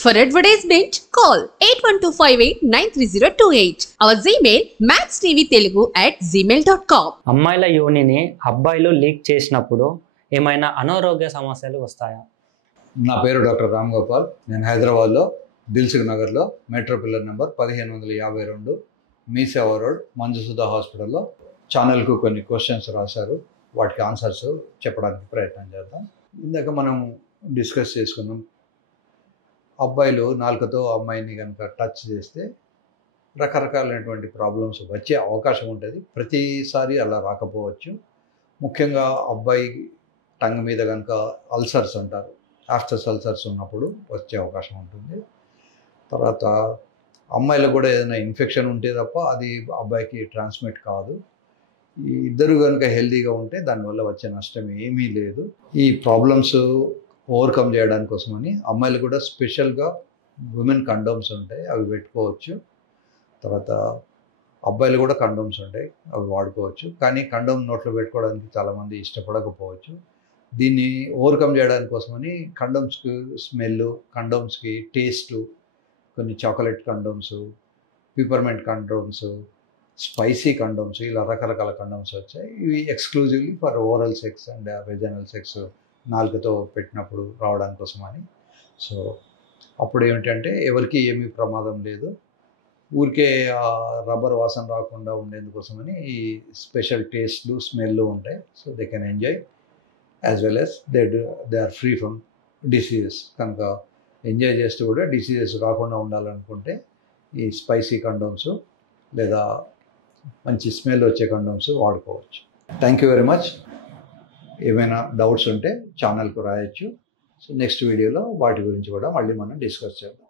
For advertisement, call 8125893028. Our Gmail maxtvtelugu@gmail.com. అమ్మాయిల యోనిని అబ్బాయిలు leak చేసినప్పుడు ఏమైనా అనారోగ్య సమస్యలు వస్తాయా? నా పేరు డాక్టర్ రామ్ గోపాల్. నేను హైదరాబాద్లో దిల్సుఖ్ నగర్లో metro pillar number 1552 MeeSeva road Manjusudha హాస్పిటల్లో ఛానల్కు కొన్ని క్వశ్చన్స్ రాశారు. వాటికి ఆన్సర్స్ చెప్పడానికి ప్రయత్నం చేద్దాం. ఇందాక మనం డిస్కస్ చేసుకున్నాం, అబ్బాయిలు నాలుకతో అమ్మాయిని కనుక టచ్ చేస్తే రకరకాలైనటువంటి ప్రాబ్లమ్స్ వచ్చే అవకాశం ఉంటుంది. ప్రతిసారి అలా రాకపోవచ్చు. ముఖ్యంగా అబ్బాయి టంగ్ మీద కనుక అల్సర్స్ అంటారు, ఆఫ్టర్స్ అల్సర్స్ ఉన్నప్పుడు వచ్చే అవకాశం ఉంటుంది. తర్వాత అమ్మాయిలకు కూడా ఏదైనా ఇన్ఫెక్షన్ ఉంటే తప్ప అది అబ్బాయికి ట్రాన్స్మిట్ కాదు. ఈ ఇద్దరు కనుక హెల్తీగా ఉంటే దానివల్ల వచ్చే నష్టం ఏమీ లేదు. ఈ ప్రాబ్లమ్స్ ఓవర్కమ్ చేయడానికి కోసమని అమ్మాయిలు కూడా స్పెషల్గా ఉమెన్ కండోమ్స్ ఉంటాయి, అవి పెట్టుకోవచ్చు. తర్వాత అబ్బాయిలు కూడా కండోమ్స్ ఉంటాయి, అవి వాడుకోవచ్చు. కానీ కండోమ్ నోట్లో పెట్టుకోవడానికి చాలామంది ఇష్టపడకపోవచ్చు. దీన్ని ఓవర్కమ్ చేయడానికి కోసమని కండోమ్స్కి స్మెల్, కండోమ్స్కి టేస్టు, కొన్ని chocolate condoms, peppermint condoms, spicy condoms, ఇలా రకరకాల కండోమ్స్ వచ్చాయి. ఇవి exclusively for oral sex and vaginal sex, నాలుకతో పెట్టినప్పుడు రావడానికి కోసమని. సో అప్పుడు ఏమిటంటే ఎవరికి ఏమీ ప్రమాదం లేదు, ఊరికే రబ్బర్ వాసన రాకుండా ఉండేందుకోసమని ఈ స్పెషల్ టేస్ట్లు, స్మెల్ ఉంటాయి. So they can enjoy as well as they are free from diseases. కనుక ఎంజాయ్ చేస్తూ కూడా డిసీజెస్ రాకుండా ఉండాలనుకుంటే ఈ స్పైసీ కండోమ్స్ లేదా మంచి స్మెల్ వచ్చే కండోమ్స్ వాడుకోవచ్చు. Thank you very much. ఏమైనా డౌట్స్ ఉంటే ఛానల్కు రాయొచ్చు. సో నెక్స్ట్ వీడియోలో వాటి గురించి కూడా మళ్ళీ మనం డిస్కస్ చేద్దాం.